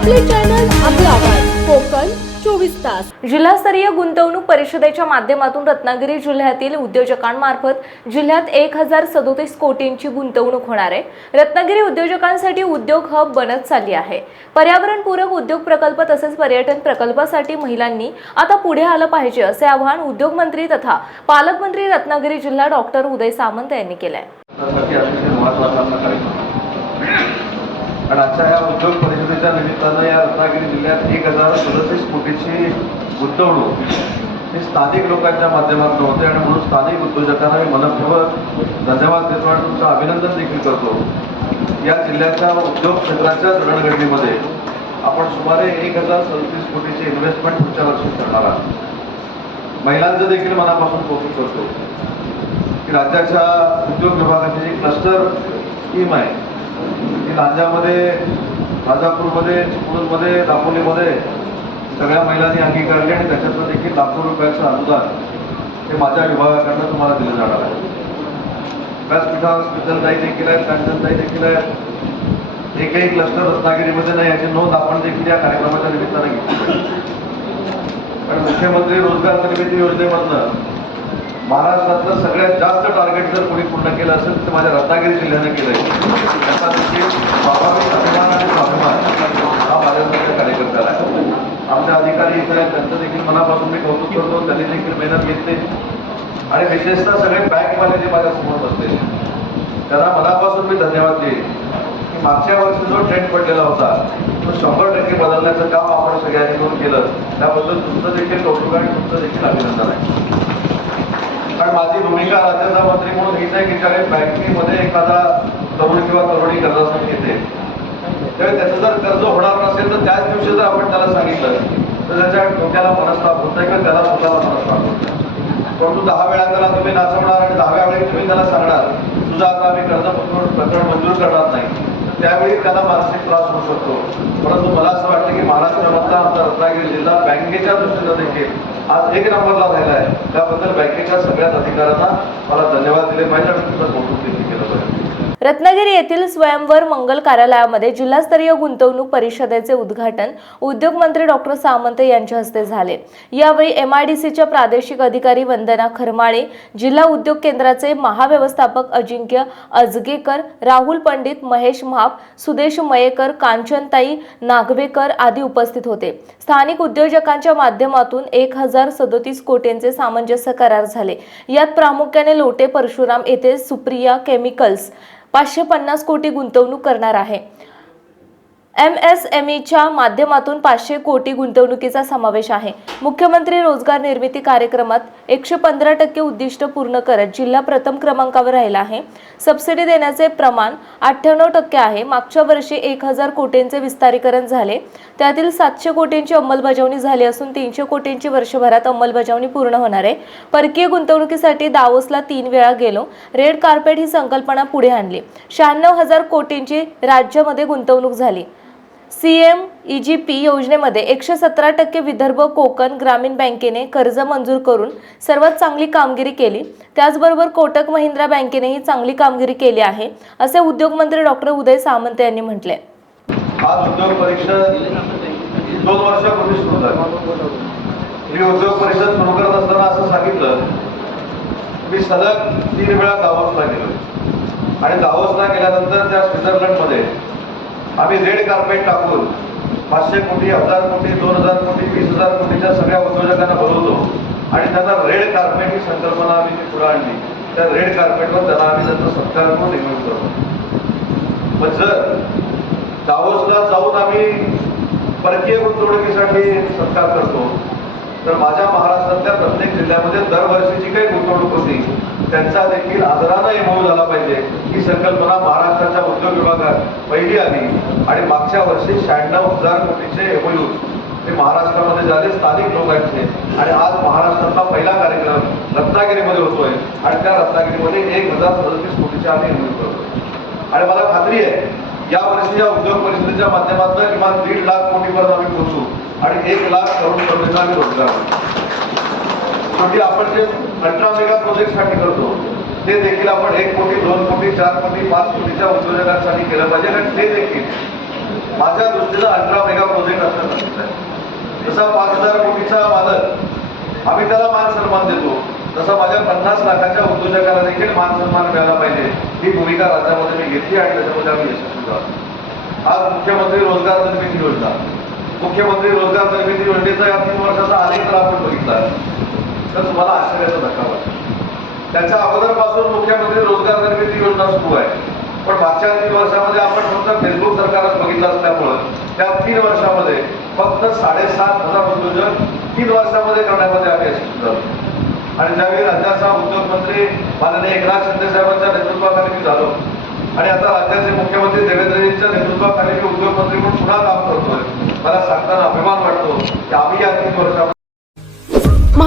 आपले चॅनल आपला आवाज. कोकण चोवीस तास. जिल्हास्तरीय गुंतवणूक परिषदेच्या माध्यमातून रत्नागिरी जिल्ह्यातील उद्योजकांमार्फत जिल्ह्यात एक हजार सदोतीस कोटींची गुंतवणूक होणार आहे. रत्नागिरी उद्योजकांसाठी उद्योग हब बनत चालली आहे. पर्यावरणपूरक उद्योग प्रकल्प तसेच पर्यटन प्रकल्पासाठी महिलांनी आता पुढे आलं पाहिजे असे आवाहन उद्योगमंत्री तथा पालकमंत्री रत्नागिरी जिल्हा डॉक्टर उदय सामंत यांनी केलं आहे. आणि आजच्या या उद्योग परिषदेच्या निमित्तानं या रत्नागिरी जिल्ह्यात एक हजार सदतीस कोटीची गुंतवणूक ही स्थानिक लोकांच्या माध्यमातून होते आणि म्हणून स्थानिक उद्योजकांना मी मनपूर्वक धन्यवाद देतो आणि तुमचं अभिनंदन देखील करतो. या जिल्ह्याच्या उद्योग क्षेत्राच्या जडणघडणीमध्ये आपण सुमारे एक हजार सदतीस कोटीची इन्व्हेस्टमेंट पुढच्या वर्षी करणार आहात. महिलांचं देखील मनापासून कौतुक करतो. की राज्याच्या उद्योग विभागाची जी क्लस्टर स्कीम आहे ती लांजामध्ये राजापूरमध्ये चिपळूणमध्ये दापोलीमध्ये सगळ्या महिलांनी अंगीकारली आणि त्याच्यातलं देखील लाखो रुपयाचं अनुदान हे माझ्या विभागाकडनं तुम्हाला दिलं जाणार आहे. व्यासपीठावर स्मितलताई देखील आहेत कांचनताई देखील आहेत एकही क्लस्टर रत्नागिरीमध्ये नाही याची नोंद आपण देखील या कार्यक्रमाच्या निमित्तानं घेतली कारण मुख्यमंत्री रोजगार निर्मिती योजनेमधनं महाराष्ट्रातलं सगळ्यात जास्त टार्गेट जर कोणी पूर्ण केलं असेल तर माझ्या रत्नागिरी जिल्ह्याने केलंय. त्याचा देखील स्वाभाविक अभिमान आणि स्वाभिमान हा माझ्यासारख्या कार्यकर्त्याला आहे. आमचे अधिकारी इथे आहेत त्यांचं देखील मनापासून मी कौतुक करतो त्यांनी देखील मेहनत घेतली. आणि विशेषतः सगळे बँकवाले जे माझ्यासमोर बसलेले त्यांना मनापासून मी धन्यवाद देईन. की मागच्या वर्षी जो ट्रेंड पडलेला होता तो शंभर टक्के बदलण्याचं काम आपण सगळ्यांनी मिळून केलं त्याबद्दल तुमचं देखील कौतुक आणि तुमचं देखील अभिनंदन आहे. कारण माझी भूमिका राज्याचा मंत्री म्हणून हीच आहे की ज्यावेळी बँकिंगमध्ये एखादा तरुण किंवा तरुणी कर्जासाठी येते त्यावेळी त्याचं जर कर्ज होणार नसेल तर त्याच दिवशी जर आपण त्याला सांगितलं तर त्याच्या डोक्याला मनस्ताप होत नाही किंवा त्याला स्वतःला मनस्ताप होत नाही. परंतु दहा वेळा त्याला तुम्ही नाचवणार आणि दहाव्या वेळी तुम्ही त्याला सांगणार तुझा आता आम्ही कर्ज प्रकरण मंजूर करणार नाही त्यावेळी त्याला मानसिक त्रास होऊ शकतो. परंतु मला असं वाटतं की महाराष्ट्रामधला आमचा रत्नागिरी जिल्हा बँकेच्या दृष्टीनं देखील आज एक नंबरला राहिला आहे. त्याबद्दल बँकेच्या सगळ्याच अधिकाऱ्यांना मला धन्यवाद दिले. पाहिजे आणि तुमचं कौतुक देखील केलं पाहिजे. रत्नागिरी येथील स्वयंवर मंगल कार्यालयामध्ये जिल्हास्तरीय गुंतवणूक परिषदेचे उद्घाटन उद्योगमंत्री डॉक्टर सामंत यांच्या हस्ते झाले. यावेळी एम आय डी सीच्या प्रादेशिक अधिकारी वंदना खरमाळे जिल्हा उद्योग केंद्राचे महाव्यवस्थापक अजिंक्य अजगेकर राहुल पंडित महेश महाप सुदेश मयेकर कांचनताई नागवेकर आदी उपस्थित होते. स्थानिक उद्योजकांच्या माध्यमातून एक हजार सदोतीस कोटींचे सामंजस्य करार झाले. यात प्रामुख्याने लोटे परशुराम येथे सुप्रिया केमिकल्स पाचशे पन्नास कोटी गुंतवणूक करणार आहे. एम एस एम ईच्या माध्यमातून पाचशे कोटी गुंतवणुकीचा समावेश आहे. मुख्यमंत्री रोजगार निर्मिती कार्यक्रमात एकशे पंधरा टक्के उद्दिष्ट पूर्ण करत जिल्हा प्रथम क्रमांकावर राहिला आहे. सबसिडी देण्याचे प्रमाण अठ्ठ्याण्णव टक्के आहे. मागच्या वर्षी एक हजार कोटींचे विस्तारीकरण झाले. त्यातील सातशे कोटींची अंमलबजावणी झाली असून तीनशे कोटींची वर्षभरात अंमलबजावणी पूर्ण होणार आहे. परकीय गुंतवणुकीसाठी दावोसला तीन वेळा गेलो. रेड कार्पेट ही संकल्पना पुढे आणली. शहाण्णव हजार कोटींची राज्यामध्ये गुंतवणूक झाली. C M E G P योजनेमध्ये एकशे सतरा टक्के विदर्भ कोकण ग्रामीण बँकेने कर्ज मंजूर करून सर्वात चांगली कामगिरी केली. त्याचबरोबर कोटक महिंद्रा बँकेनेही चांगली कामगिरी केली आहे असे उद्योगमंत्री डॉक्टर उदय सामंत यांनी म्हटले. आज उद्योग परिषद दोन वर्षापूर्वी सुरू झाली. मी उद्योग परिषद सुरू करत असताना असं सांगितलं मी सलग तीन वेळा दावोसला गेलो. आणि दावोसला गेल्यानंतर त्या स्वित्झर्लंडमध्ये आम्ही रेड कार्पेट टाकून पाचशे कोटी हजार कोटी दोन हजार कोटी वीस हजार कोटीच्या सगळ्या उद्योजकांना बोलवतो. आणि त्यांना रेड कार्पेट ही संकल्पना आम्ही ती पुढे आणली. त्या रेड कार्पेटवर त्यांना आम्ही त्यांचा सत्कार म्हणून निघून करतो. पण जर दावोसला जाऊन आम्ही परकीय गुंतवणुकीसाठी सत्कार करतो तर माझ्या महाराष्ट्रातल्या प्रत्येक जिल्ह्यामध्ये दरवर्षी जी काही गुंतवणूक होती. त्यांचा देखील आदरानं एमओ झाला पाहिजे. ही संकल्पना महाराष्ट्राच्या उद्योग विभागात पहिली आली. आणि मागच्या वर्षी शहाण्णव हजार कोटीचे एमओयू ते महाराष्ट्रामध्ये झाले स्थानिक लोकांचे. आणि आज महाराष्ट्रातला पहिला कार्यक्रम रत्नागिरीमध्ये होतोय. आणि त्या रत्नागिरीमध्ये एक हजार सदतीस कोटीचे आम्ही एमओयू करतो आणि मला खात्री आहे या वर्षी या उद्योग परिषदेच्या माध्यमातून किमान दीड लाख कोटीपर्यंत आम्ही पोहोचू. आणि एक लाख करोड पर्यंत आम्ही रोजगार म्हणजे आपण जे अठरा मेगा प्रोजेक्टसाठी करतो ते देखील आपण एक कोटी दोन कोटी चार कोटी पाच कोटीच्या उद्योजकांसाठी केलं पाहिजे आणि ते देखील. माझ्या दृष्टीनं अठरा मेगा प्रोजेक्ट असणं गरजेचं आहे जसा पाच हजार कोटीचा मालक आम्ही त्याला मान सन्मान देतो. तसा माझ्या पन्नास लाखाच्या उद्योजकाला देखील मान सन्मान मिळाला पाहिजे. ही भूमिका राज्यामध्ये मी घेतली आणि त्याच्यामध्ये आम्ही यशस्वी झालो. आज मुख्यमंत्री रोजगार निर्मिती योजना. मुख्यमंत्री रोजगार निर्मिती योजनेचा या तीन वर्षाचा आलेख लाभ आपण बघितला. तर तुम्हाला आश्चर्याचा धक्का बसेल त्याच्या अगोदरपासून मुख्यमंत्री रोजगार निर्मिती योजना सुरू आहे. पण मागच्या तीन वर्षामध्ये आपण फक्त फेसबुक सरकारच बघितलं असल्यामुळं त्या तीन वर्षामध्ये फक्त साडेसात हजार उद्योजक तीन वर्षामध्ये करण्यामध्ये आम्ही यशस्वी झालो. आणि ज्यावेळी राज्याचा उद्योग मंत्री माननीय एकनाथ शिंदे साहेबांच्या नेतृत्वाखाली मी झालो आणि आता राज्याचे मुख्यमंत्री देवेंद्रजींच्या नेतृत्वाखाली मी उद्योग मंत्री म्हणून पुन्हा काम करतोय मला सांगताना अभिमान वाटतो की आम्ही या तीन वर्षामध्ये